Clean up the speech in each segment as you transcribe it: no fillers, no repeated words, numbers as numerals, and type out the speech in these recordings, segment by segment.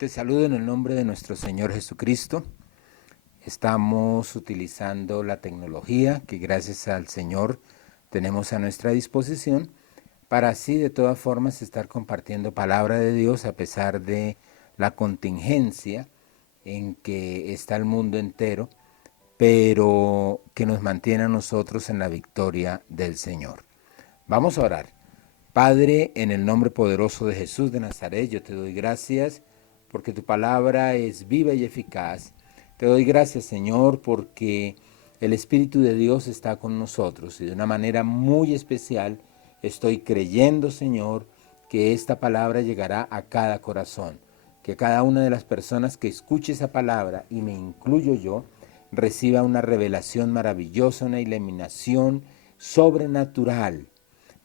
Te saludo en el nombre de nuestro Señor Jesucristo. Estamos utilizando la tecnología que gracias al Señor tenemos a nuestra disposición para así de todas formas estar compartiendo palabra de Dios a pesar de la contingencia en que está el mundo entero, pero que nos mantiene a nosotros en la victoria del Señor. Vamos a orar. Padre, en el nombre poderoso de Jesús de Nazaret, yo te doy gracias porque tu palabra es viva y eficaz. Te doy gracias, Señor, porque el Espíritu de Dios está con nosotros y de una manera muy especial estoy creyendo, Señor, que esta palabra llegará a cada corazón, que cada una de las personas que escuche esa palabra, y me incluyo yo, reciba una revelación maravillosa, una iluminación sobrenatural,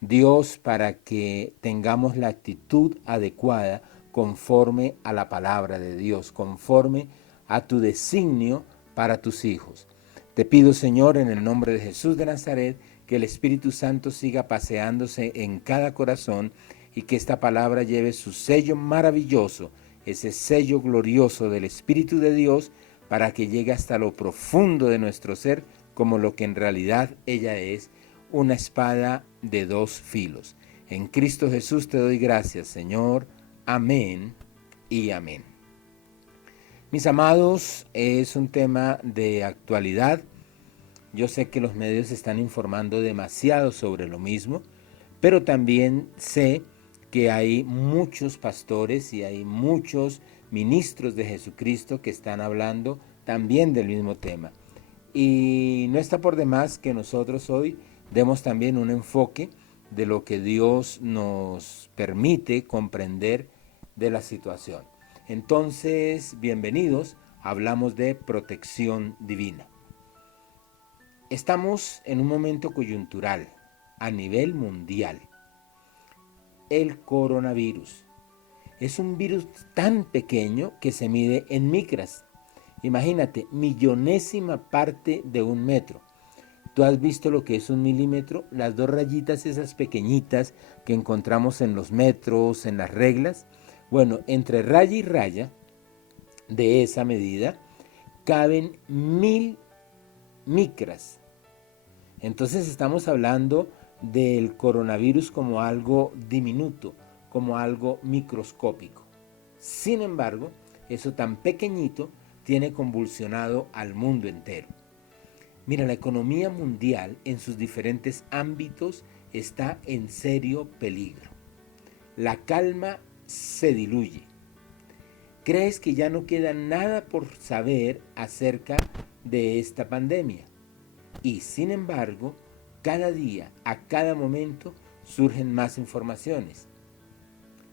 Dios, para que tengamos la actitud adecuada conforme a la palabra de Dios, conforme a tu designio para tus hijos. Te pido, Señor, en el nombre de Jesús de Nazaret, que el Espíritu Santo siga paseándose en cada corazón y que esta palabra lleve su sello maravilloso, ese sello glorioso del Espíritu de Dios, para que llegue hasta lo profundo de nuestro ser, como lo que en realidad ella es, una espada de dos filos. En Cristo Jesús te doy gracias, Señor. Amén y amén. Mis amados, es un tema de actualidad. Yo sé que los medios están informando demasiado sobre lo mismo, pero también sé que hay muchos pastores y hay muchos ministros de Jesucristo que están hablando también del mismo tema. Y no está por demás que nosotros hoy demos también un enfoque de lo que Dios nos permite comprender de la situación. Entonces, bienvenidos, hablamos de protección divina. Estamos en un momento coyuntural a nivel mundial. El coronavirus es un virus tan pequeño que se mide en micras. Imagínate, millonésima parte de un metro. ¿Tú has visto lo que es un milímetro? Las dos rayitas esas pequeñitas que encontramos en los metros, en las reglas. Bueno, entre raya y raya de esa medida caben 1000 micras. Entonces estamos hablando del coronavirus como algo diminuto, como algo microscópico. Sin embargo, eso tan pequeñito tiene convulsionado al mundo entero. Mira, la economía mundial en sus diferentes ámbitos está en serio peligro. La calma se diluye. ¿Crees que ya no queda nada por saber acerca de esta pandemia? Y sin embargo, cada día, a cada momento, surgen más informaciones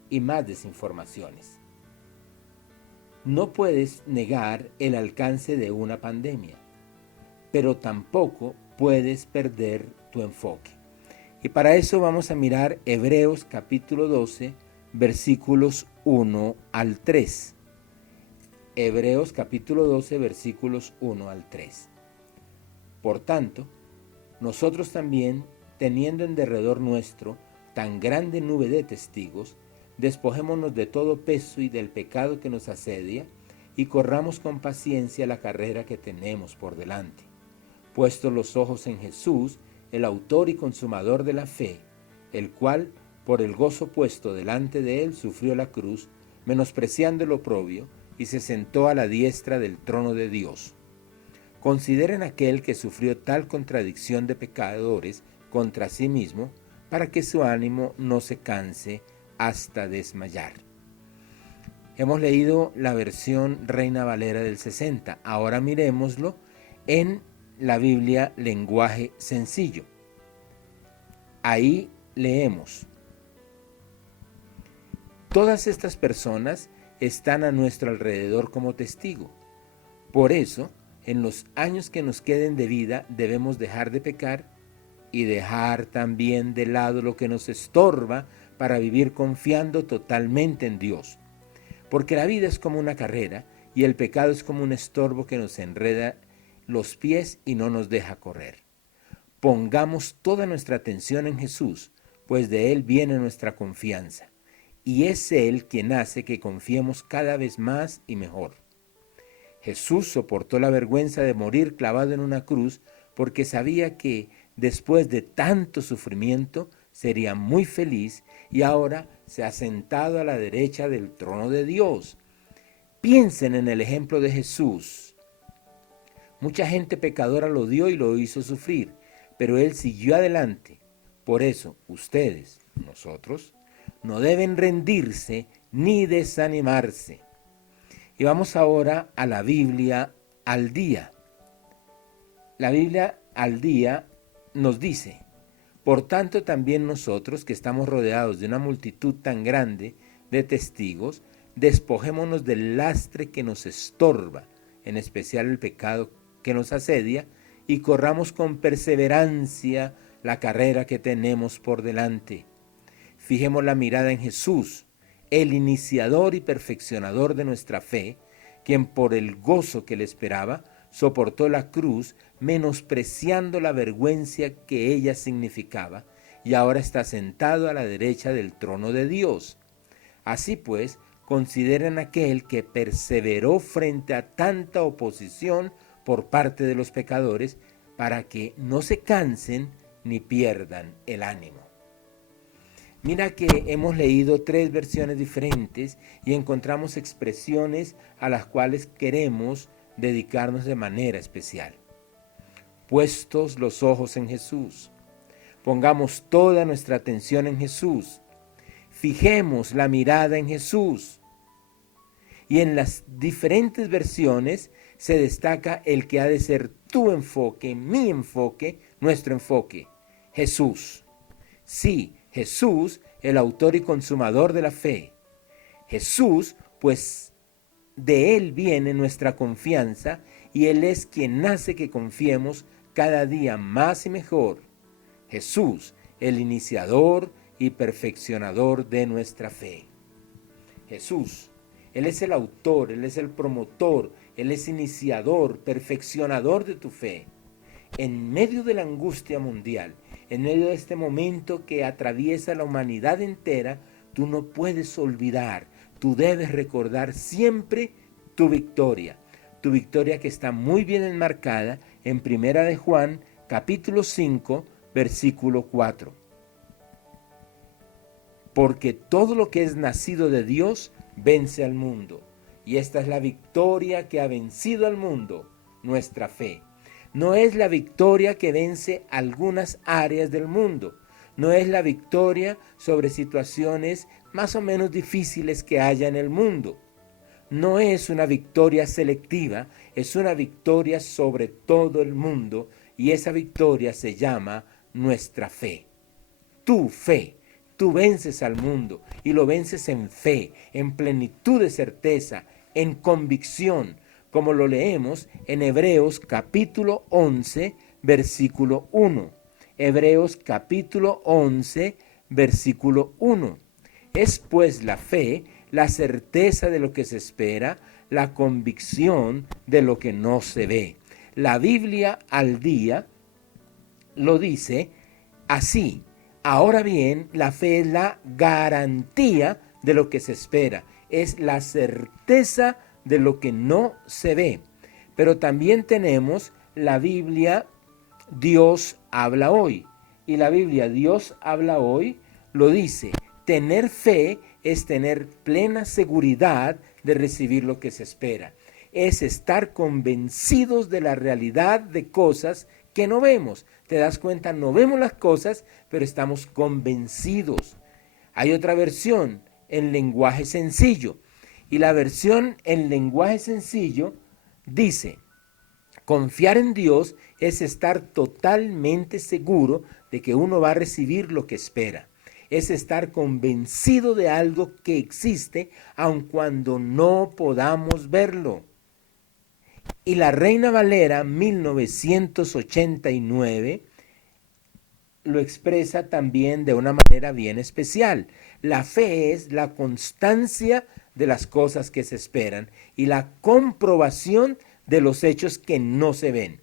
y más desinformaciones. No puedes negar el alcance de una pandemia, pero tampoco puedes perder tu enfoque. Y para eso vamos a mirar Hebreos capítulo 12, versículos 1 al 3. Hebreos capítulo 12, versículos 1 al 3. Por tanto, nosotros también, teniendo en derredor nuestro tan grande nube de testigos, despojémonos de todo peso y del pecado que nos asedia, y corramos con paciencia la carrera que tenemos por delante. Puestos los ojos en Jesús, el autor y consumador de la fe, el cual, por el gozo puesto delante de él, sufrió la cruz, menospreciando el oprobio, y se sentó a la diestra del trono de Dios. Consideren aquel que sufrió tal contradicción de pecadores contra sí mismo, para que su ánimo no se canse hasta desmayar. Hemos leído la versión Reina Valera del 60. Ahora miremoslo en la Biblia lenguaje sencillo. Ahí leemos: todas estas personas están a nuestro alrededor como testigo. Por eso, en los años que nos queden de vida, debemos dejar de pecar y dejar también de lado lo que nos estorba para vivir confiando totalmente en Dios. Porque la vida es como una carrera y el pecado es como un estorbo que nos enreda los pies y no nos deja correr. Pongamos toda nuestra atención en Jesús, pues de Él viene nuestra confianza. y es Él quien hace que confiemos cada vez más y mejor. Jesús soportó la vergüenza de morir clavado en una cruz porque sabía que después de tanto sufrimiento sería muy feliz y ahora se ha sentado a la derecha del trono de Dios. Piensen en el ejemplo de Jesús. Mucha gente pecadora lo dio y lo hizo sufrir, pero Él siguió adelante. Por eso, ustedes, nosotros, no deben rendirse ni desanimarse. Y vamos ahora a la Biblia al día. La Biblia al día nos dice: por tanto también nosotros, que estamos rodeados de una multitud tan grande de testigos, despojémonos del lastre que nos estorba, en especial el pecado que nos asedia, y corramos con perseverancia la carrera que tenemos por delante. Fijemos la mirada en Jesús, el iniciador y perfeccionador de nuestra fe, quien por el gozo que le esperaba, soportó la cruz, menospreciando la vergüenza que ella significaba, y ahora está sentado a la derecha del trono de Dios. Así pues, consideren aquel que perseveró frente a tanta oposición por parte de los pecadores, para que no se cansen ni pierdan el ánimo. Mira que hemos leído 3 versiones diferentes y encontramos expresiones a las cuales queremos dedicarnos de manera especial. Puestos los ojos en Jesús. Pongamos toda nuestra atención en Jesús. Fijemos la mirada en Jesús. Y en las diferentes versiones se destaca el que ha de ser tu enfoque, mi enfoque, nuestro enfoque. Jesús. Sí, Jesús, el autor y consumador de la fe. Jesús, pues de Él viene nuestra confianza y Él es quien hace que confiemos cada día más y mejor. Jesús, el iniciador y perfeccionador de nuestra fe. Jesús, Él es el autor, Él es el promotor, Él es iniciador, perfeccionador de tu fe. En medio de la angustia mundial, en medio de este momento que atraviesa la humanidad entera, tú no puedes olvidar, tú debes recordar siempre tu victoria que está muy bien enmarcada en Primera de Juan, capítulo 5, versículo 4. Porque todo lo que es nacido de Dios vence al mundo, y esta es la victoria que ha vencido al mundo, nuestra fe. No es la victoria que vence algunas áreas del mundo, no es la victoria sobre situaciones más o menos difíciles que haya en el mundo. No es una victoria selectiva, es una victoria sobre todo el mundo, y esa victoria se llama nuestra fe. Tu fe, tú vences al mundo y lo vences en fe, en plenitud de certeza, en convicción, como lo leemos en Hebreos capítulo 11, versículo 1. Hebreos capítulo 11, versículo 1. Es pues la fe, la certeza de lo que se espera, la convicción de lo que no se ve. La Biblia al día lo dice así. Ahora bien, la fe es la garantía de lo que se espera, es la certeza de lo que no se ve. Pero también tenemos la Biblia Dios habla hoy. Y la Biblia Dios habla hoy lo dice: tener fe es tener plena seguridad de recibir lo que se espera. Es estar convencidos de la realidad de cosas que no vemos. ¿Te das cuenta? No vemos las cosas, pero estamos convencidos. Hay otra versión en lenguaje sencillo. Y la versión en lenguaje sencillo dice: confiar en Dios es estar totalmente seguro de que uno va a recibir lo que espera. Es estar convencido de algo que existe, aun cuando no podamos verlo. Y la Reina Valera 1989 lo expresa también de una manera bien especial. La fe es la constancia de las cosas que se esperan y la comprobación de los hechos que no se ven.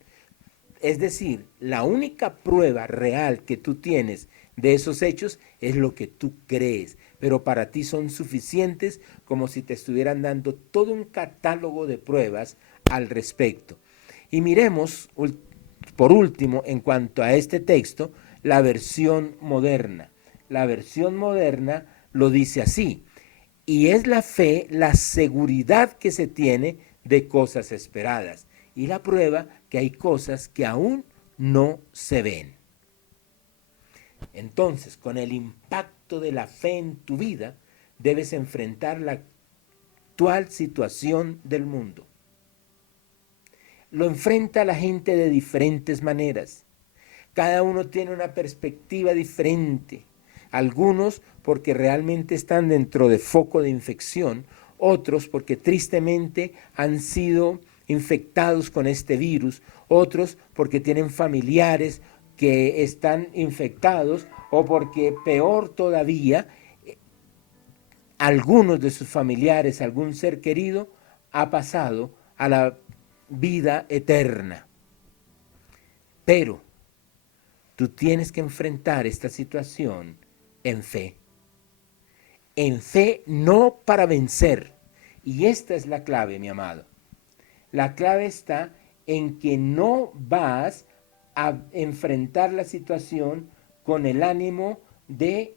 Es decir, la única prueba real que tú tienes de esos hechos es lo que tú crees, pero para ti son suficientes como si te estuvieran dando todo un catálogo de pruebas al respecto. Y miremos, por último, en cuanto a este texto, la versión moderna. La versión moderna lo dice así: y es la fe, la seguridad que se tiene de cosas esperadas, y la prueba que hay cosas que aún no se ven. Entonces, con el impacto de la fe en tu vida, debes enfrentar la actual situación del mundo. Lo enfrenta la gente de diferentes maneras. Cada uno tiene una perspectiva diferente. Algunos porque realmente están dentro de foco de infección, otros porque tristemente han sido infectados con este virus, otros porque tienen familiares que están infectados, o porque peor todavía, algunos de sus familiares, algún ser querido, ha pasado a la vida eterna. Pero tú tienes que enfrentar esta situación en fe. En fe, no para vencer. Y esta es la clave, mi amado. La clave está en que no vas a enfrentar la situación con el ánimo de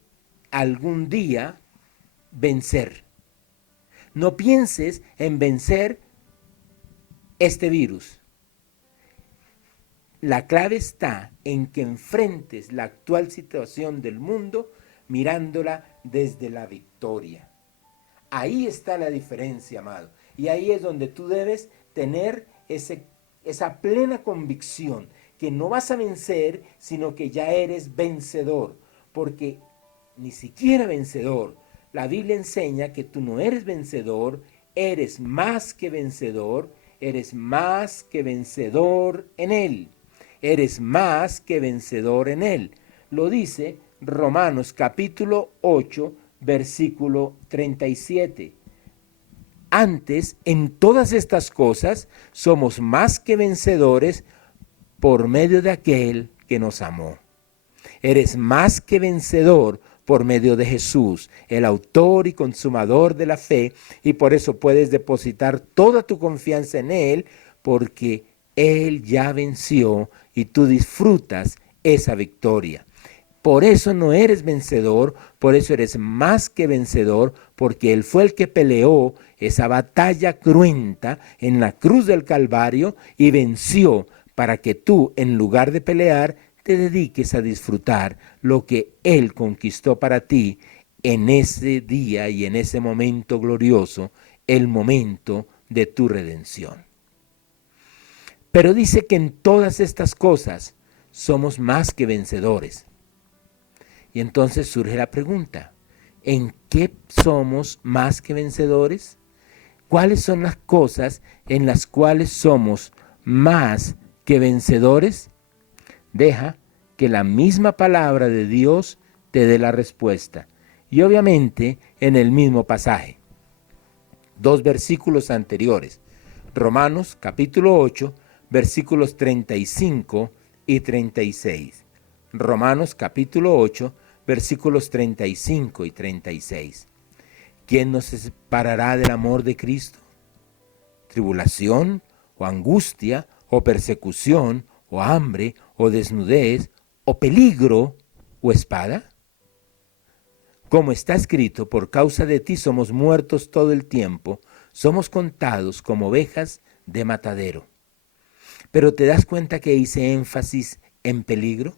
algún día vencer. No pienses en vencer este virus. La clave está en que enfrentes la actual situación del mundo mirándola desde la victoria. Ahí está la diferencia, amado. Y ahí es donde tú debes tener esa plena convicción que no vas a vencer, sino que ya eres vencedor. Porque ni siquiera vencedor. La Biblia enseña que tú no eres vencedor, eres más que vencedor, eres más que vencedor en Él. Eres más que vencedor en Él. Lo dice Romanos capítulo 8, versículo 37. Antes, en todas estas cosas, somos más que vencedores por medio de aquel que nos amó. Eres más que vencedor por medio de Jesús, el autor y consumador de la fe, y por eso puedes depositar toda tu confianza en Él, porque Él ya venció y tú disfrutas esa victoria. Por eso no eres vencedor, por eso eres más que vencedor, porque Él fue el que peleó esa batalla cruenta en la cruz del Calvario y venció, para que tú, en lugar de pelear, te dediques a disfrutar lo que Él conquistó para ti en ese día y en ese momento glorioso, el momento de tu redención. Pero dice que en todas estas cosas somos más que vencedores. Y entonces surge la pregunta: ¿en qué somos más que vencedores? ¿Cuáles son las cosas en las cuales somos más que vencedores? Deja que la misma palabra de Dios te dé la respuesta. Y obviamente en el mismo pasaje. 2 versículos anteriores. Romanos capítulo 8, versículos 35 y 36. Romanos capítulo 8, versículos 35 y 36. ¿Quién nos separará del amor de Cristo? ¿Tribulación, o angustia, o persecución, o hambre, o desnudez, o peligro, o espada? Como está escrito, por causa de ti somos muertos todo el tiempo, somos contados como ovejas de matadero. Pero ¿te das cuenta que hice énfasis en peligro?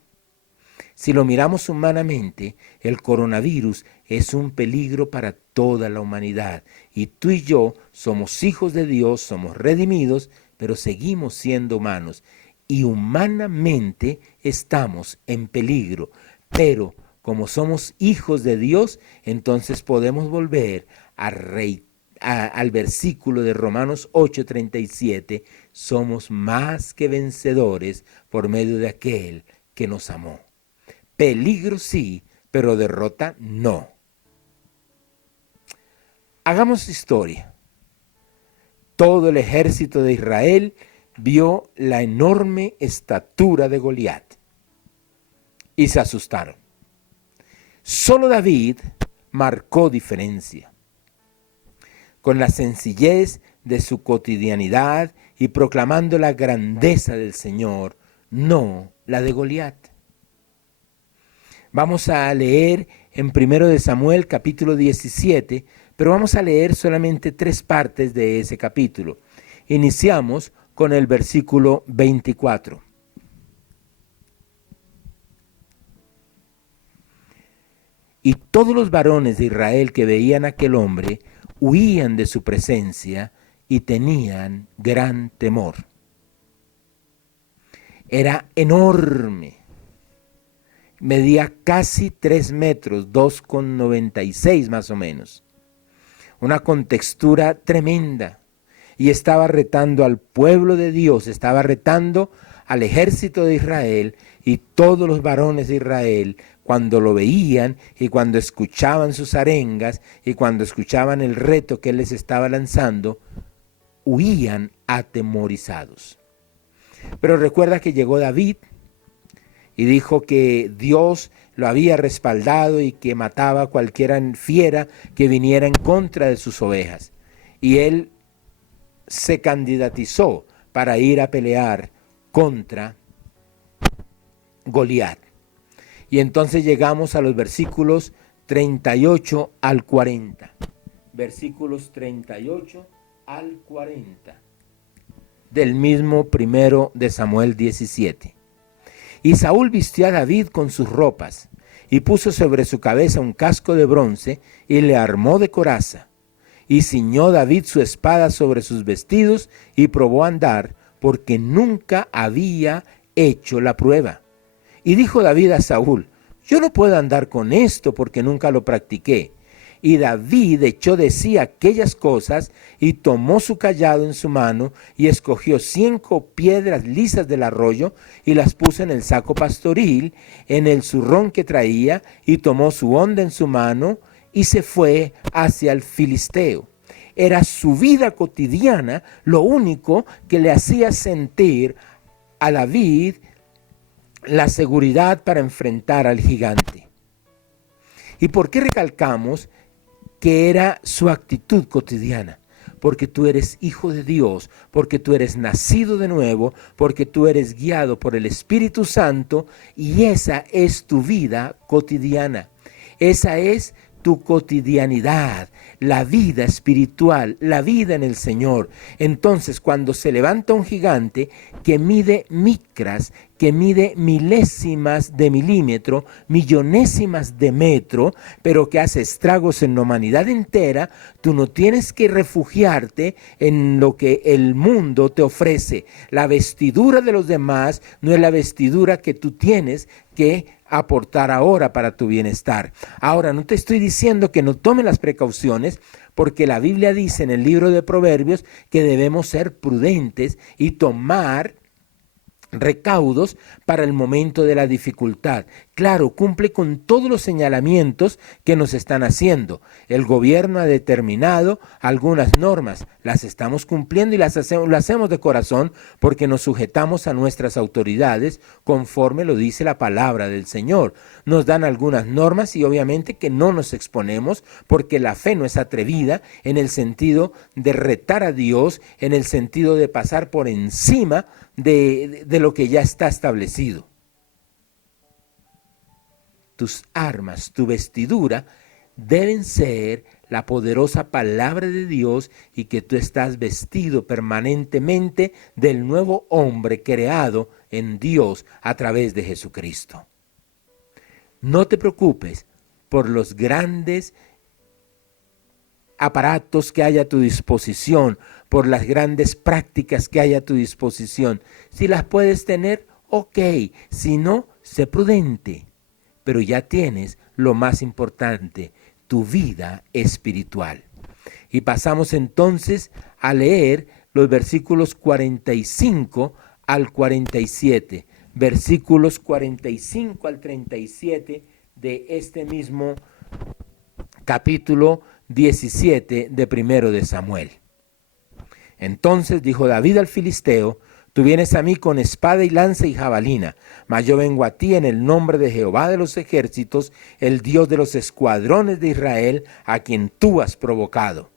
Si lo miramos humanamente, el coronavirus es un peligro para toda la humanidad. Y tú y yo somos hijos de Dios, somos redimidos, pero seguimos siendo humanos. Y humanamente estamos en peligro. Pero como somos hijos de Dios, entonces podemos volver al versículo de Romanos 8:37. Somos más que vencedores por medio de aquel que nos amó. Peligro sí, pero derrota no. Hagamos historia. Todo el ejército de Israel vio la enorme estatura de Goliat y se asustaron. Solo David marcó diferencia. Con la sencillez de su cotidianidad y proclamando la grandeza del Señor, no la de Goliat. Vamos a leer en 1 de Samuel capítulo 17, pero vamos a leer solamente 3 partes de ese capítulo. Iniciamos con el versículo 24. Y todos los varones de Israel que veían a aquel hombre huían de su presencia y tenían gran temor. Era enorme. Medía casi 3 metros, 2,96 más o menos. Una contextura tremenda. Y estaba retando al pueblo de Dios, estaba retando al ejército de Israel, y todos los varones de Israel, cuando lo veían y cuando escuchaban sus arengas y cuando escuchaban el reto que él les estaba lanzando, huían atemorizados. Pero recuerda que llegó David y dijo que Dios lo había respaldado y que mataba a cualquiera fiera que viniera en contra de sus ovejas. Y él se candidatizó para ir a pelear contra Goliat. Y entonces llegamos a los versículos 38 al 40. Versículos 38 al 40 del mismo 1 de Samuel 17. Y Saúl vistió a David con sus ropas y puso sobre su cabeza un casco de bronce y le armó de coraza. Y ciñó David su espada sobre sus vestidos y probó a andar, porque nunca había hecho la prueba. Y dijo David a Saúl: yo no puedo andar con esto porque nunca lo practiqué. Y David echó de sí aquellas cosas y tomó su cayado en su mano y escogió 5 piedras lisas del arroyo y las puso en el saco pastoril, en el zurrón que traía, y tomó su honda en su mano y se fue hacia el filisteo. Era su vida cotidiana lo único que le hacía sentir a David la seguridad para enfrentar al gigante. ¿Y por qué recalcamos que era su actitud cotidiana? Porque tú eres hijo de Dios, porque tú eres nacido de nuevo, porque tú eres guiado por el Espíritu Santo, y esa es tu vida cotidiana. Esa es tu cotidianidad, la vida espiritual, la vida en el Señor. Entonces, cuando se levanta un gigante que mide micras, que mide milésimas de milímetro, millonésimas de metro, pero que hace estragos en la humanidad entera, tú no tienes que refugiarte en lo que el mundo te ofrece. La vestidura de los demás no es la vestidura que tú tienes que aportar ahora para tu bienestar. Ahora, no te estoy diciendo que no tomes las precauciones, porque la Biblia dice en el libro de Proverbios que debemos ser prudentes y tomar recaudos para el momento de la dificultad. Claro, cumple con todos los señalamientos que nos están haciendo. El gobierno ha determinado algunas normas, las estamos cumpliendo y lo hacemos de corazón porque nos sujetamos a nuestras autoridades conforme lo dice la palabra del Señor. Nos dan algunas normas y obviamente que no nos exponemos porque la fe no es atrevida en el sentido de retar a Dios, en el sentido de pasar por encima de lo que ya está establecido. Tus armas, tu vestidura deben ser la poderosa palabra de Dios y que tú estás vestido permanentemente del nuevo hombre creado en Dios a través de Jesucristo. No te preocupes por los grandes aparatos que hay a tu disposición, por las grandes prácticas que hay a tu disposición. Si las puedes tener, ok. Si no, sé prudente. Pero ya tienes lo más importante, tu vida espiritual. Y pasamos entonces a leer los versículos 45 al 47. Versículos 45 al 37 de este mismo capítulo 17 de 1 de Samuel. Entonces dijo David al filisteo: Tú vienes a mí con espada y lanza y jabalina, mas yo vengo a ti en el nombre de Jehová de los ejércitos, el Dios de los escuadrones de Israel, a quien tú has provocado.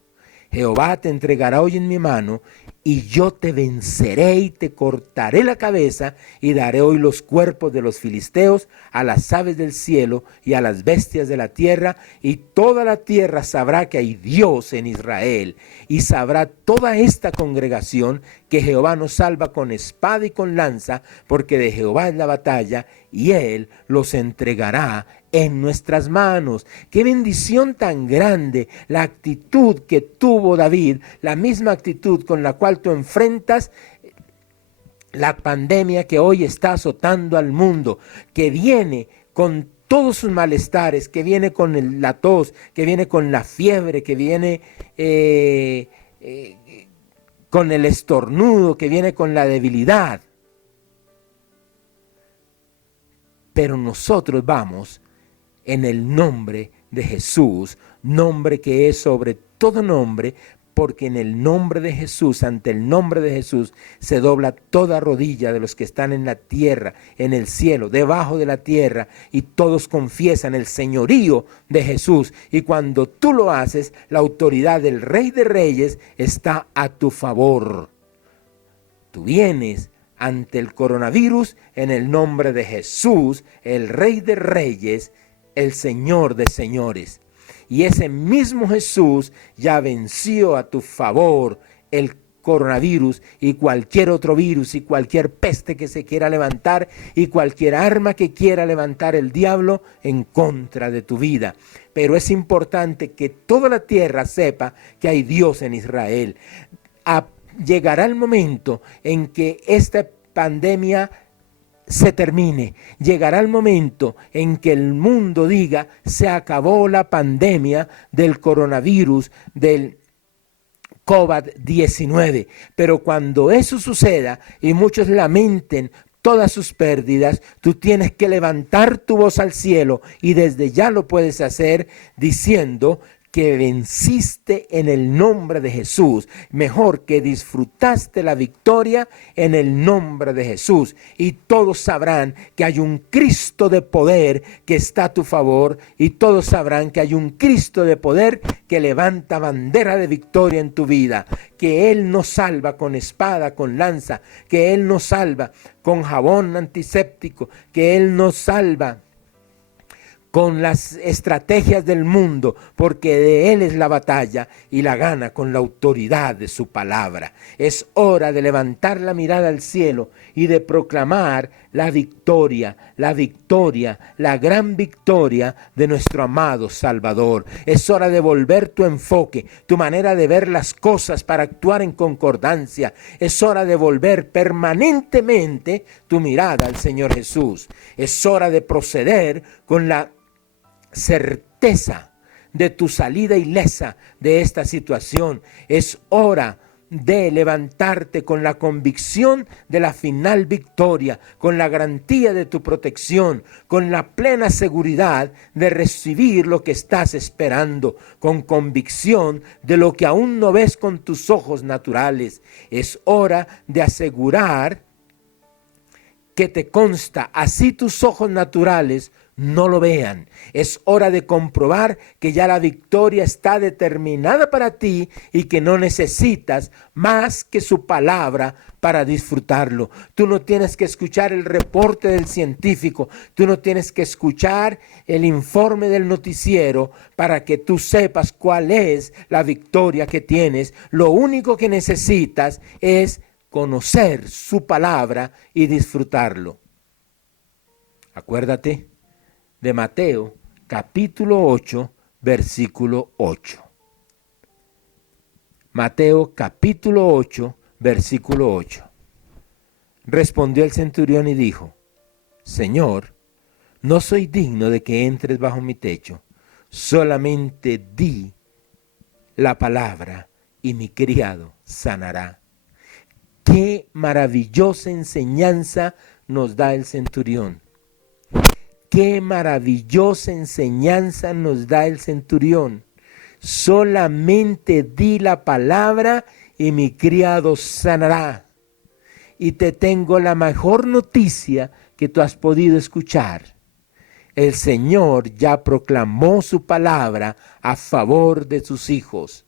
Jehová te entregará hoy en mi mano, y yo te venceré y te cortaré la cabeza, y daré hoy los cuerpos de los filisteos a las aves del cielo y a las bestias de la tierra, y toda la tierra sabrá que hay Dios en Israel, y sabrá toda esta congregación que Jehová nos salva con espada y con lanza, porque de Jehová es la batalla, y él los entregará en nuestras manos. Qué bendición tan grande la actitud que tuvo David, la misma actitud con la cual tú enfrentas la pandemia que hoy está azotando al mundo, que viene con todos sus malestares, que viene con la tos, que viene con la fiebre, que viene con el estornudo, que viene con la debilidad. Pero nosotros vamos en el nombre de Jesús, nombre que es sobre todo nombre, porque en el nombre de Jesús, ante el nombre de Jesús, se dobla toda rodilla de los que están en la tierra, en el cielo, debajo de la tierra, y todos confiesan el señorío de Jesús. Y cuando tú lo haces, la autoridad del Rey de Reyes está a tu favor. Tú vienes ante el coronavirus en el nombre de Jesús, el Rey de Reyes, el Señor de señores. Y ese mismo Jesús ya venció a tu favor el coronavirus y cualquier otro virus y cualquier peste que se quiera levantar y cualquier arma que quiera levantar el diablo en contra de tu vida. Pero es importante que toda la tierra sepa que hay Dios en Israel. Llegará el momento en que esta pandemia se termine. Llegará el momento en que el mundo diga: se acabó la pandemia del coronavirus, del COVID-19. Pero cuando eso suceda y muchos lamenten todas sus pérdidas, tú tienes que levantar tu voz al cielo, y desde ya lo puedes hacer diciendo que venciste en el nombre de Jesús, mejor que disfrutaste la victoria en el nombre de Jesús, y todos sabrán que hay un Cristo de poder que está a tu favor, y todos sabrán que hay un Cristo de poder que levanta bandera de victoria en tu vida, que Él nos salva con espada, con lanza, que Él nos salva con jabón antiséptico, que Él nos salva con las estrategias del mundo, porque de Él es la batalla y la gana con la autoridad de su palabra. Es hora de levantar la mirada al cielo y de proclamar la victoria, la gran victoria de nuestro amado Salvador. Es hora de volver tu enfoque, tu manera de ver las cosas para actuar en concordancia. Es hora de volver permanentemente tu mirada al Señor Jesús. Es hora de proceder con la certeza de tu salida ilesa de esta situación. Es hora de levantarte con la convicción de la final victoria, con la garantía de tu protección, con la plena seguridad de recibir lo que estás esperando, con convicción de lo que aún no ves con tus ojos naturales. Es hora de asegurar que te consta, así tus ojos naturales no lo vean. Es hora de comprobar que ya la victoria está determinada para ti y que no necesitas más que su palabra para disfrutarlo. Tú no tienes que escuchar el reporte del científico, tú no tienes que escuchar el informe del noticiero para que tú sepas cuál es la victoria que tienes. Lo único que necesitas es conocer su palabra y disfrutarlo. Acuérdate de Mateo capítulo 8, versículo 8. Mateo capítulo 8, versículo 8. Respondió el centurión y dijo: Señor, no soy digno de que entres bajo mi techo, solamente di la palabra y mi criado sanará. Qué maravillosa enseñanza nos da el centurión. Qué maravillosa enseñanza nos da el centurión. Solamente di la palabra y mi criado sanará. y te tengo la mejor noticia que tú has podido escuchar. El Señor ya proclamó su palabra a favor de sus hijos.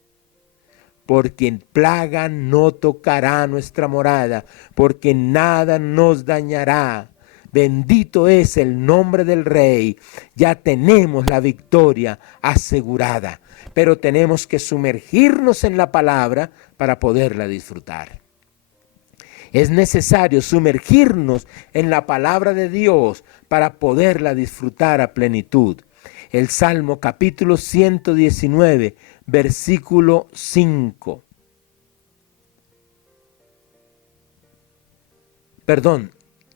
Porque plaga no tocará nuestra morada, porque nada nos dañará. Bendito es el nombre del Rey. Ya tenemos la victoria asegurada, pero tenemos que sumergirnos en la palabra para poderla disfrutar. Es necesario sumergirnos en la palabra de Dios para poderla disfrutar a plenitud. El Salmo capítulo 119, versículo 5.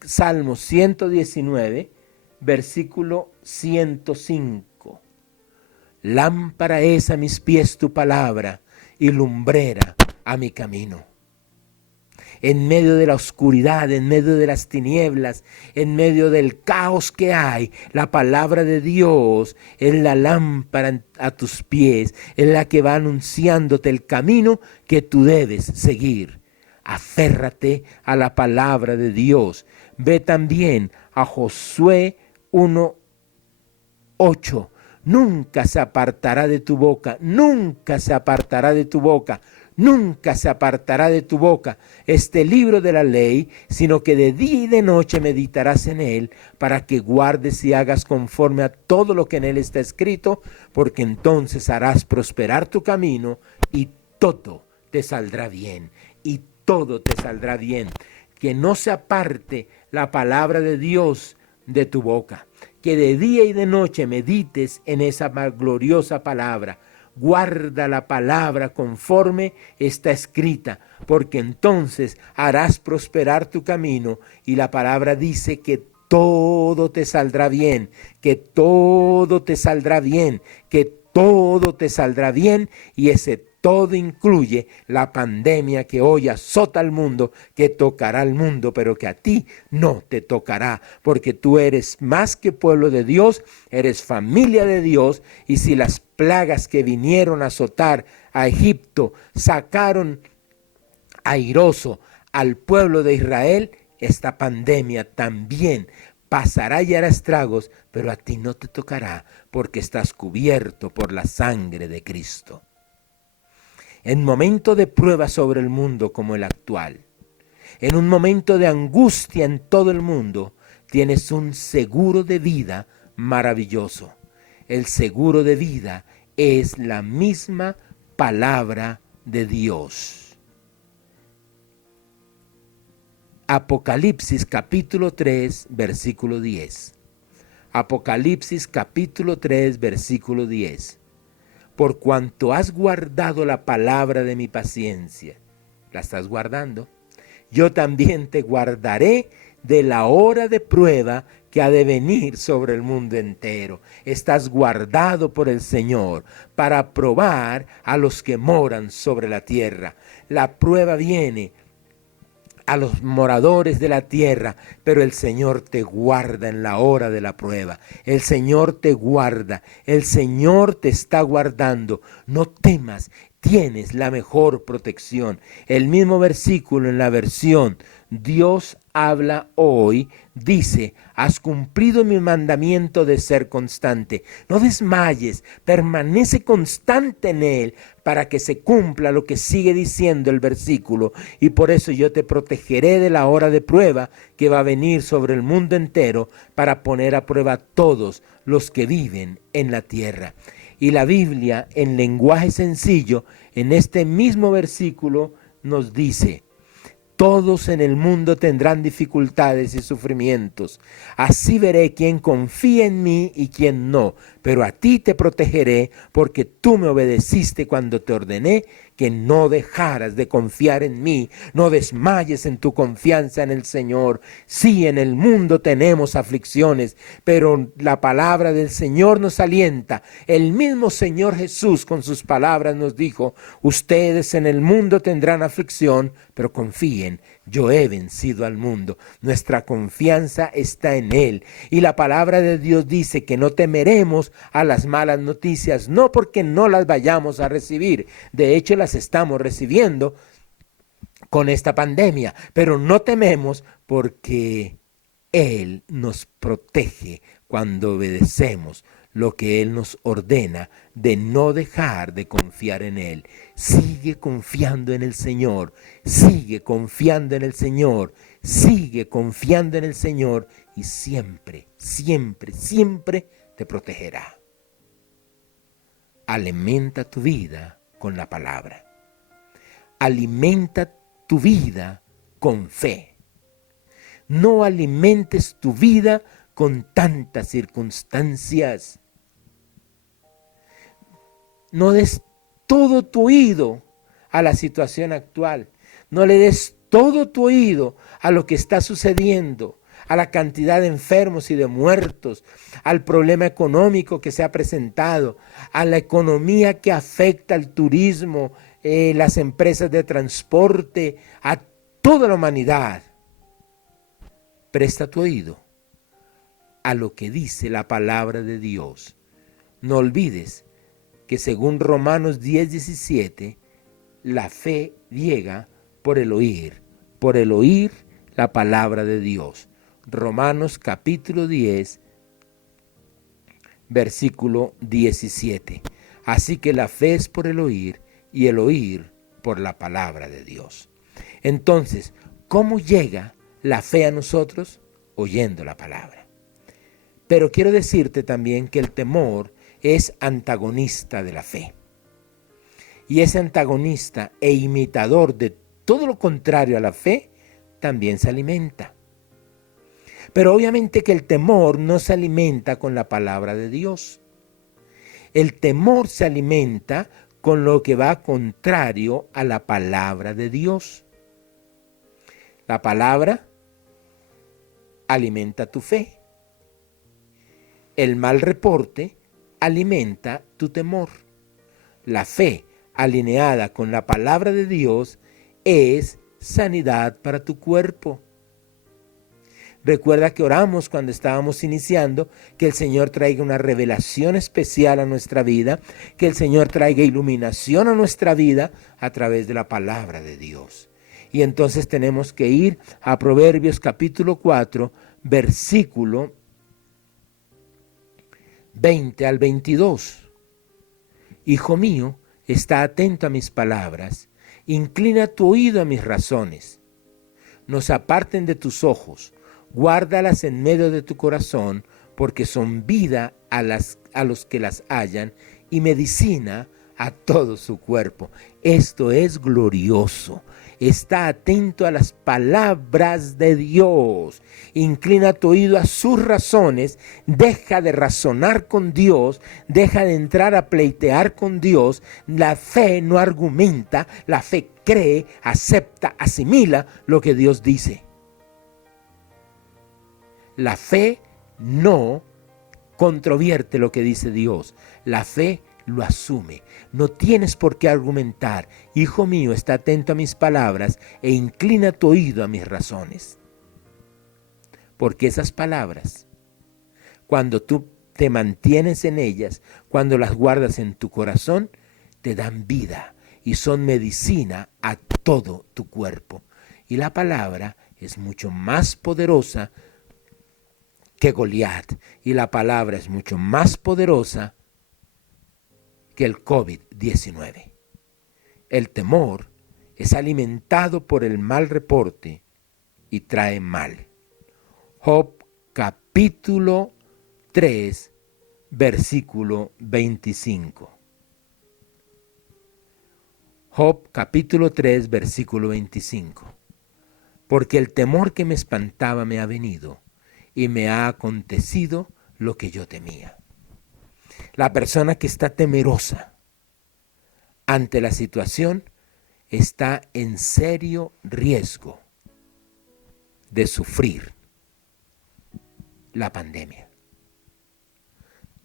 Salmo 119, versículo 105. Lámpara es a mis pies tu palabra y lumbrera a mi camino. En medio de la oscuridad, en medio de las tinieblas, en medio del caos que hay, la palabra de Dios es la lámpara a tus pies, es la que va anunciándote el camino que tú debes seguir. Aférrate a la palabra de Dios. Ve también a Josué 1:8. Nunca se apartará de tu boca, nunca se apartará de tu boca. Nunca se apartará de tu boca este libro de la ley, sino que de día y de noche meditarás en él, para que guardes y hagas conforme a todo lo que en él está escrito, porque entonces harás prosperar tu camino y todo te saldrá bien, y todo te saldrá bien. Que no se aparte la palabra de Dios de tu boca, que de día y de noche medites en esa gloriosa palabra. Guarda la palabra conforme está escrita, porque entonces harás prosperar tu camino. Y la palabra dice que todo te saldrá bien, que todo te saldrá bien, que todo te saldrá bien, y ese todo incluye la pandemia que hoy azota al mundo, que tocará al mundo, pero que a ti no te tocará, porque tú eres más que pueblo de Dios, eres familia de Dios, y si las plagas que vinieron a azotar a Egipto sacaron airoso al pueblo de Israel, esta pandemia también pasará y hará estragos, pero a ti no te tocará, porque estás cubierto por la sangre de Cristo. En momento de prueba sobre el mundo como el actual, en un momento de angustia en todo el mundo, tienes un seguro de vida maravilloso. El seguro de vida es la misma palabra de Dios. Apocalipsis capítulo 3, versículo 10. Apocalipsis capítulo 3, versículo 10. Por cuanto has guardado la palabra de mi paciencia, ¿la estás guardando? Yo también te guardaré de la hora de prueba que ha de venir sobre el mundo entero. Estás guardado por el Señor para probar a los que moran sobre la tierra. La prueba viene a los moradores de la tierra, pero el Señor te guarda en la hora de la prueba. El Señor te guarda, el Señor te está guardando. No temas, tienes la mejor protección. El mismo versículo en la versión Dios habla hoy, dice: has cumplido mi mandamiento de ser constante. No desmayes, permanece constante en él para que se cumpla lo que sigue diciendo el versículo. Y por eso yo te protegeré de la hora de prueba que va a venir sobre el mundo entero, para poner a prueba a todos los que viven en la tierra. Y la Biblia, en lenguaje sencillo, en este mismo versículo nos dice: todos en el mundo tendrán dificultades y sufrimientos. Así veré quién confía en mí y quién no. Pero a ti te protegeré, porque tú me obedeciste cuando te ordené que no dejaras de confiar en mí. No desmayes en tu confianza en el Señor. Sí, en el mundo tenemos aflicciones, pero la palabra del Señor nos alienta. El mismo Señor Jesús con sus palabras nos dijo: ustedes en el mundo tendrán aflicción, pero confíen, yo he vencido al mundo. Nuestra confianza está en Él. Y la palabra de Dios dice que no temeremos a las malas noticias, no porque no las vayamos a recibir. De hecho, las estamos recibiendo, con esta pandemia, pero no tememos porque Él nos protege cuando obedecemos lo que Él nos ordena de no dejar de confiar en Él. Sigue confiando en el Señor, sigue confiando en el Señor, sigue confiando en el Señor y siempre, siempre, siempre te protegerá. Alimenta tu vida con la palabra. Alimenta tu vida con fe. No alimentes tu vida con tantas circunstancias. No des todo tu oído a la situación actual. No le des todo tu oído a lo que está sucediendo, a la cantidad de enfermos y de muertos, al problema económico que se ha presentado, a la economía que afecta al turismo, las empresas de transporte, a toda la humanidad. Presta tu oído a lo que dice la palabra de Dios. No olvides que según Romanos 10:17, la fe llega por el oír la palabra de Dios. Romanos capítulo 10, versículo 17. Así que la fe es por el oír y el oír por la palabra de Dios. Entonces, ¿cómo llega la fe a nosotros? Oyendo la palabra. Pero quiero decirte también que el temor es antagonista de la fe. Y ese antagonista e imitador de todo lo contrario a la fe, también se alimenta. Pero obviamente que el temor no se alimenta con la palabra de Dios. El temor se alimenta con lo que va contrario a la palabra de Dios. La palabra alimenta tu fe. El mal reporte alimenta tu temor. La fe alineada con la palabra de Dios es sanidad para tu cuerpo. Recuerda que oramos cuando estábamos iniciando, que el Señor traiga una revelación especial a nuestra vida, que el Señor traiga iluminación a nuestra vida a través de la palabra de Dios. Y entonces tenemos que ir a Proverbios capítulo 4, versículo 20 al 22. Hijo mío, está atento a mis palabras, inclina tu oído a mis razones. No se aparten de tus ojos, guárdalas en medio de tu corazón, porque son vida a los que las hallan y medicina a todo su cuerpo. Esto es glorioso. Está atento a las palabras de Dios. Inclina tu oído a sus razones. Deja de razonar con Dios. Deja de entrar a pleitear con Dios. La fe no argumenta. La fe cree, acepta, asimila lo que Dios dice. La fe no controvierte lo que dice Dios. La fe lo asume. No tienes por qué argumentar. Hijo mío, está atento a mis palabras e inclina tu oído a mis razones. Porque esas palabras, cuando tú te mantienes en ellas, cuando las guardas en tu corazón, te dan vida y son medicina a todo tu cuerpo. Y la palabra es mucho más poderosa que Goliat, y la palabra es mucho más poderosa que el COVID-19. El temor es alimentado por el mal reporte y trae mal. Job capítulo 3, versículo 25. Job capítulo 3, versículo 25. Porque el temor que me espantaba me ha venido, y me ha acontecido lo que yo temía. La persona que está temerosa ante la situación está en serio riesgo de sufrir la pandemia.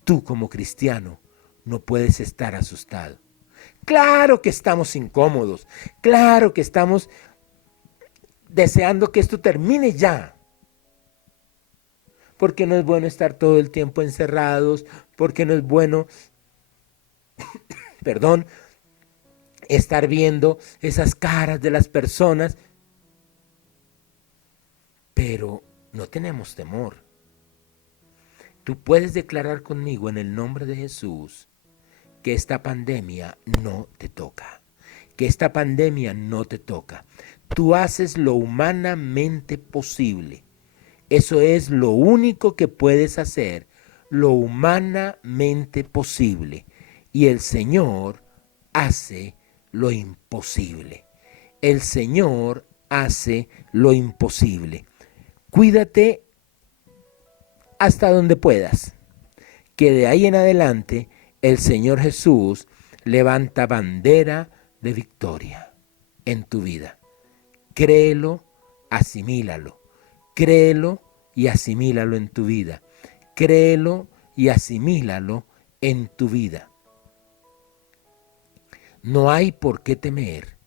Tú como cristiano no puedes estar asustado. Claro que estamos incómodos, claro que estamos deseando que esto termine ya. Porque no es bueno estar todo el tiempo encerrados, porque no es bueno, estar viendo esas caras de las personas, pero no tenemos temor. Tú puedes declarar conmigo en el nombre de Jesús que esta pandemia no te toca, que esta pandemia no te toca. Tú haces lo humanamente posible. Eso es lo único que puedes hacer, lo humanamente posible. Y el Señor hace lo imposible. El Señor hace lo imposible. Cuídate hasta donde puedas, que de ahí en adelante el Señor Jesús levanta bandera de victoria en tu vida. Créelo, asimílalo. Créelo y asimílalo en tu vida. Créelo y asimílalo en tu vida. No hay por qué temer.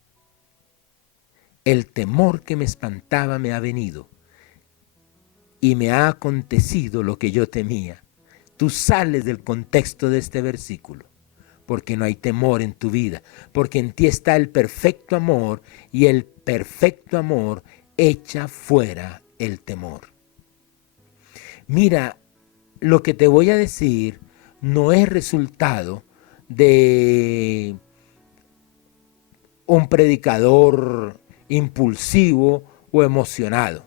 El temor que me espantaba me ha venido y me ha acontecido lo que yo temía. Tú sales del contexto de este versículo, porque no hay temor en tu vida, porque en ti está el perfecto amor, y el perfecto amor echa fuera el temor. Mira, lo que te voy a decir no es resultado de un predicador impulsivo o emocionado.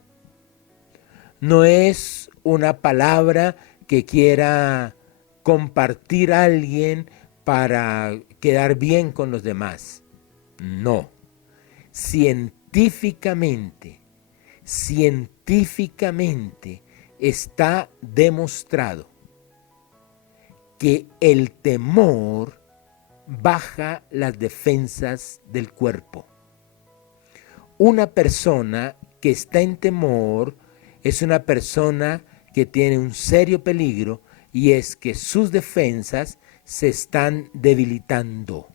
No es una palabra que quiera compartir a alguien para quedar bien con los demás. No. Científicamente está demostrado que el temor baja las defensas del cuerpo. Una persona que está en temor es una persona que tiene un serio peligro, y es que sus defensas se están debilitando.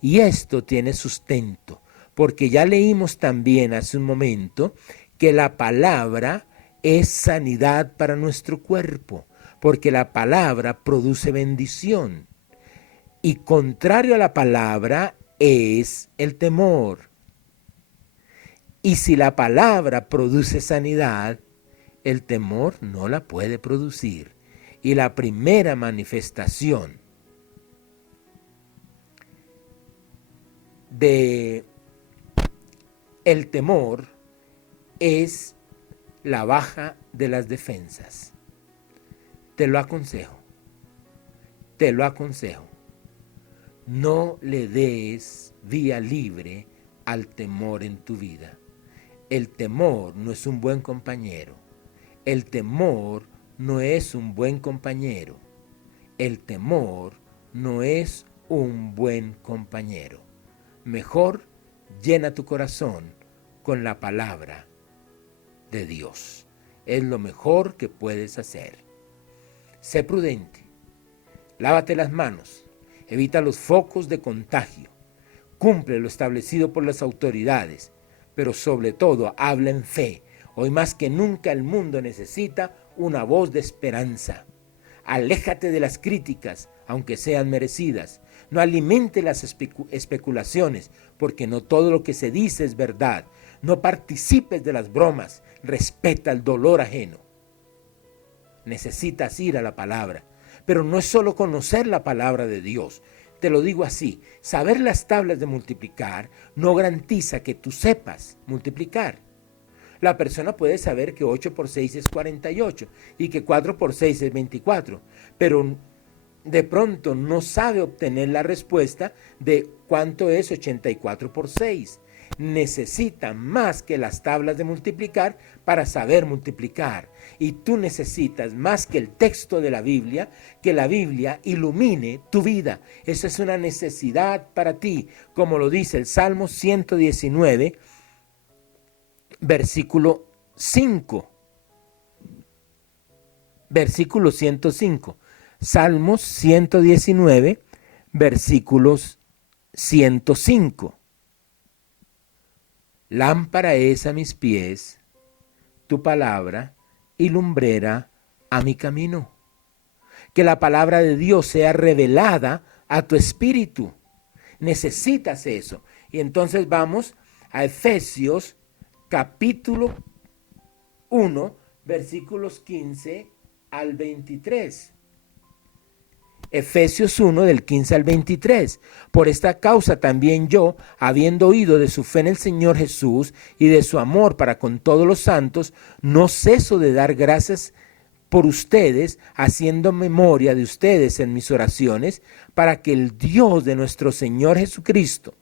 Y esto tiene sustento, porque ya leímos también hace un momento que la palabra es sanidad para nuestro cuerpo, porque la palabra produce bendición. Y contrario a la palabra es el temor. Y si la palabra produce sanidad, el temor no la puede producir. Y la primera manifestación de el temor es la baja de las defensas. Te lo aconsejo. No le des vía libre al temor en tu vida. El temor no es un buen compañero. El temor no es un buen compañero. El temor no es un buen compañero. Mejor llena tu corazón con la palabra de Dios. Es lo mejor que puedes hacer. Sé prudente. Lávate las manos. Evita los focos de contagio. Cumple lo establecido por las autoridades. Pero sobre todo, habla en fe. Hoy más que nunca el mundo necesita una voz de esperanza. Aléjate de las críticas, aunque sean merecidas. No alimente las especulaciones, porque no todo lo que se dice es verdad. No participes de las bromas. Respeta el dolor ajeno. Necesitas ir a la palabra. Pero no es solo conocer la palabra de Dios. Te lo digo así, saber las tablas de multiplicar no garantiza que tú sepas multiplicar. La persona puede saber que 8 por 6 es 48 y que 4 por 6 es 24, pero de pronto no sabe obtener la respuesta de cuánto es 84 por 6. Necesita más que las tablas de multiplicar para saber multiplicar. Y tú necesitas más que el texto de la Biblia, que la Biblia ilumine tu vida. Esa es una necesidad para ti, como lo dice el Salmo 119, versículo 5. Versículo 105. Salmos 119, versículos 105. Lámpara es a mis pies tu palabra y lumbrera a mi camino. Que la palabra de Dios sea revelada a tu espíritu. Necesitas eso. Y entonces vamos a Efesios capítulo 1, versículos 15 al 23. Efesios 1 del 15 al 23. Por esta causa también yo, habiendo oído de su fe en el Señor Jesús y de su amor para con todos los santos, no ceso de dar gracias por ustedes, haciendo memoria de ustedes en mis oraciones, para que el Dios de nuestro Señor Jesucristo,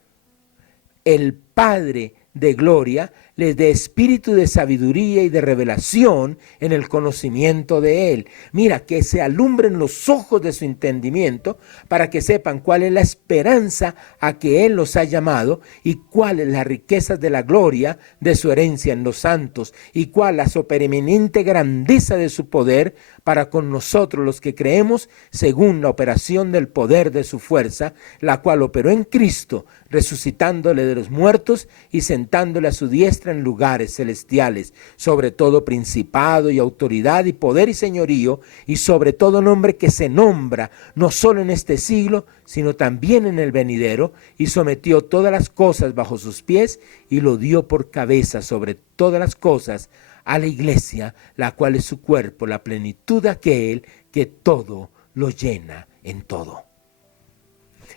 el Padre de gloria, les dé espíritu de sabiduría y de revelación en el conocimiento de Él. Mira, que se alumbren los ojos de su entendimiento para que sepan cuál es la esperanza a que Él los ha llamado y cuál es la riqueza de la gloria de su herencia en los santos y cuál la supereminente grandeza de su poder para con nosotros los que creemos según la operación del poder de su fuerza, la cual operó en Cristo, resucitándole de los muertos y sentándole a su diestra en lugares celestiales, sobre todo principado y autoridad y poder y señorío, y sobre todo nombre que se nombra, no solo en este siglo, sino también en el venidero, y sometió todas las cosas bajo sus pies, y lo dio por cabeza sobre todas las cosas a la iglesia, la cual es su cuerpo, la plenitud de aquel que todo lo llena en todo.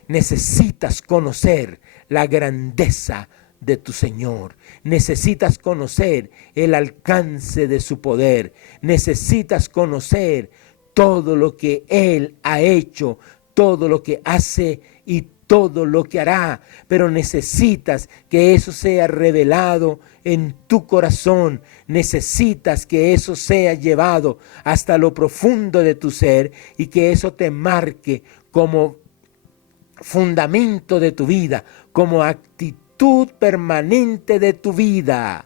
Necesitas conocer la grandeza de tu Señor. Necesitas conocer el alcance de su poder. Necesitas conocer todo lo que Él ha hecho, todo lo que hace y todo lo que hará. Pero necesitas que eso sea revelado en tu corazón. Necesitas que eso sea llevado hasta lo profundo de tu ser y que eso te marque como fundamento de tu vida, como actitud permanente de tu vida.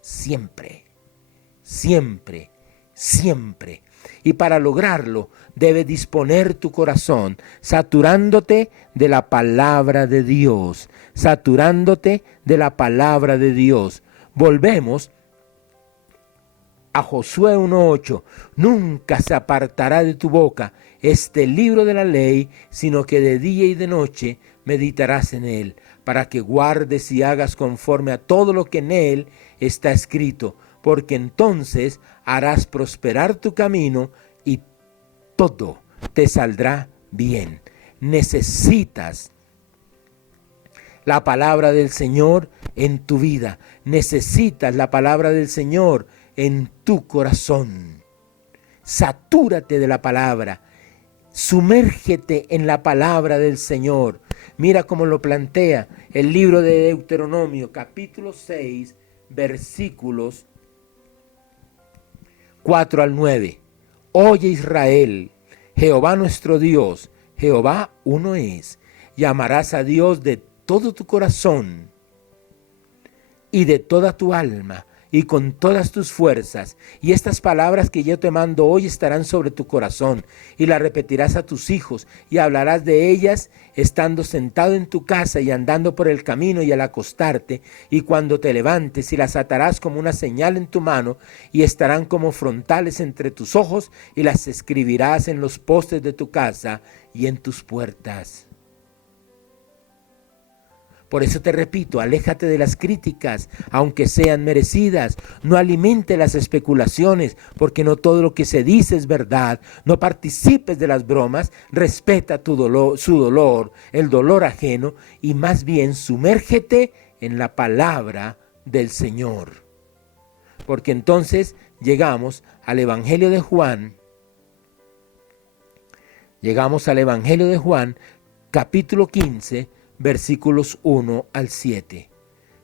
Siempre, siempre, siempre. Y para lograrlo, debes disponer tu corazón, saturándote de la palabra de Dios, saturándote de la palabra de Dios. Volvemos a Josué 1:8, nunca se apartará de tu boca este libro de la ley, sino que de día y de noche meditarás en él, para que guardes y hagas conforme a todo lo que en él está escrito, porque entonces harás prosperar tu camino y todo te saldrá bien. Necesitas la palabra del Señor en tu vida. Necesitas la palabra del Señor en tu corazón. Satúrate de la palabra. Sumérgete en la palabra del Señor. Mira cómo lo plantea el libro de Deuteronomio, capítulo 6, versículos 4 al 9. Oye Israel, Jehová nuestro Dios, Jehová uno es. Y amarás a Dios de todo tu corazón y de toda tu alma y con todas tus fuerzas. Y estas palabras que yo te mando hoy estarán sobre tu corazón, y las repetirás a tus hijos, y hablarás de ellas estando sentado en tu casa y andando por el camino y al acostarte, y cuando te levantes, y las atarás como una señal en tu mano, y estarán como frontales entre tus ojos, y las escribirás en los postes de tu casa y en tus puertas. Por eso te repito, aléjate de las críticas, aunque sean merecidas. No alimente las especulaciones, porque no todo lo que se dice es verdad. No participes de las bromas, respeta su dolor, el dolor ajeno, y más bien sumérgete en la palabra del Señor. Porque entonces llegamos al Evangelio de Juan. Llegamos al Evangelio de Juan, capítulo 15, versículos 1 al 7.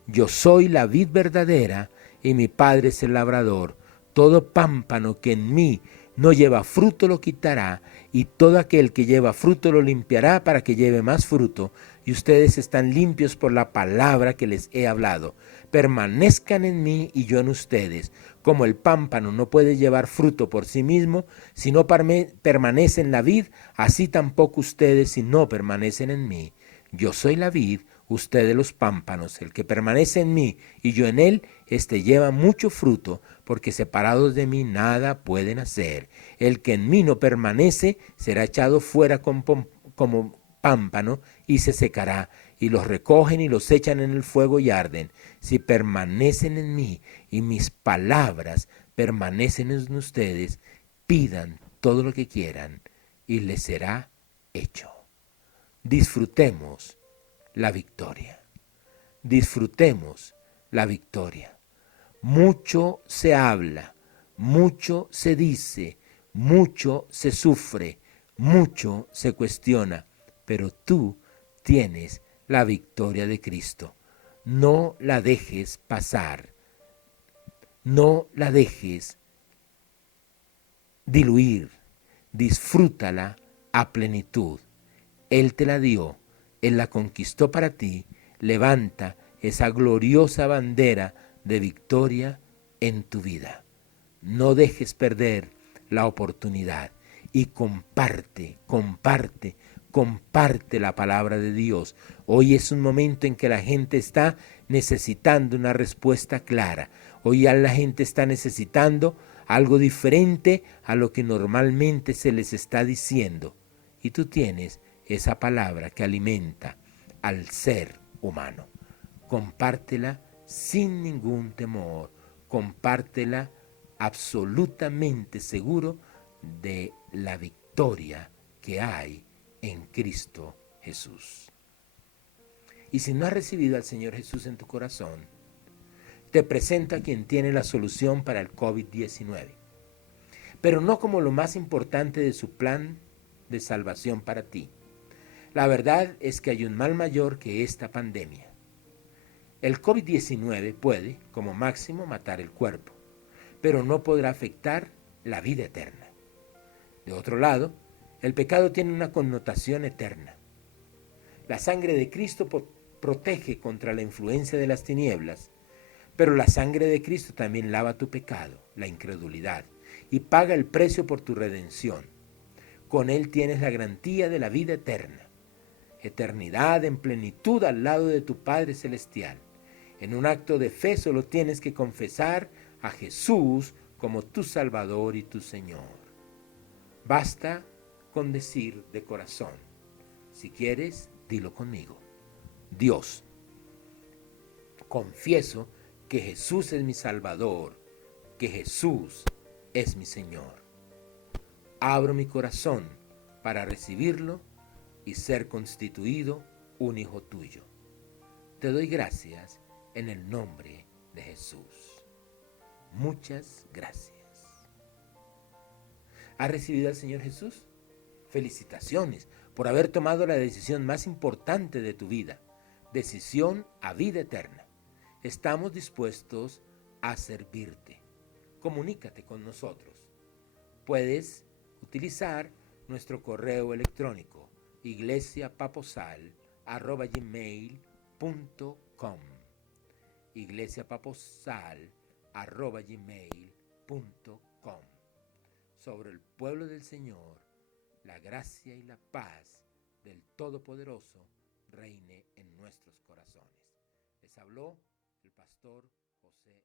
Yo soy la vid verdadera y mi Padre es el labrador. Todo pámpano que en mí no lleva fruto lo quitará, y todo aquel que lleva fruto lo limpiará para que lleve más fruto. Y ustedes están limpios por la palabra que les he hablado. Permanezcan en mí y yo en ustedes. Como el pámpano no puede llevar fruto por sí mismo si no permanece en la vid, así tampoco ustedes si no permanecen en mí. Yo soy la vid, ustedes los pámpanos. El que permanece en mí y yo en él, éste lleva mucho fruto, porque separados de mí nada pueden hacer. El que en mí no permanece será echado fuera como pámpano y se secará, y los recogen y los echan en el fuego y arden. Si permanecen en mí y mis palabras permanecen en ustedes, pidan todo lo que quieran y les será hecho. Disfrutemos la victoria. Disfrutemos la victoria. Mucho se habla, mucho se dice, mucho se sufre, mucho se cuestiona, pero tú tienes la victoria de Cristo. No la dejes pasar, no la dejes diluir, disfrútala a plenitud. Él te la dio, Él la conquistó para ti. Levanta esa gloriosa bandera de victoria en tu vida. No dejes perder la oportunidad y comparte, comparte, comparte la palabra de Dios. Hoy es un momento en que la gente está necesitando una respuesta clara. Hoy ya la gente está necesitando algo diferente a lo que normalmente se les está diciendo. Y tú tienes esa palabra que alimenta al ser humano. Compártela sin ningún temor, compártela absolutamente seguro de la victoria que hay en Cristo Jesús. Y si no has recibido al Señor Jesús en tu corazón, te presento a quien tiene la solución para el COVID-19, pero no como lo más importante de su plan de salvación para ti. La verdad es que hay un mal mayor que esta pandemia. El COVID-19 puede, como máximo, matar el cuerpo, pero no podrá afectar la vida eterna. De otro lado, el pecado tiene una connotación eterna. La sangre de Cristo protege contra la influencia de las tinieblas, pero la sangre de Cristo también lava tu pecado, la incredulidad, y paga el precio por tu redención. Con Él tienes la garantía de la vida eterna. Eternidad en plenitud al lado de tu Padre Celestial. En un acto de fe solo tienes que confesar a Jesús como tu Salvador y tu Señor. Basta con decir de corazón. Si quieres, dilo conmigo. Dios, confieso que Jesús es mi Salvador, que Jesús es mi Señor. Abro mi corazón para recibirlo y ser constituido un hijo tuyo. Te doy gracias en el nombre de Jesús. Muchas gracias. ¿Has recibido al Señor Jesús? Felicitaciones por haber tomado la decisión más importante de tu vida, decisión a vida eterna. Estamos dispuestos a servirte. Comunícate con nosotros. Puedes utilizar nuestro correo electrónico iglesiapaposal@gmail.com iglesiapaposal@gmail.com. Sobre el pueblo del Señor, la gracia y la paz del Todopoderoso reine en nuestros corazones. Les habló el pastor José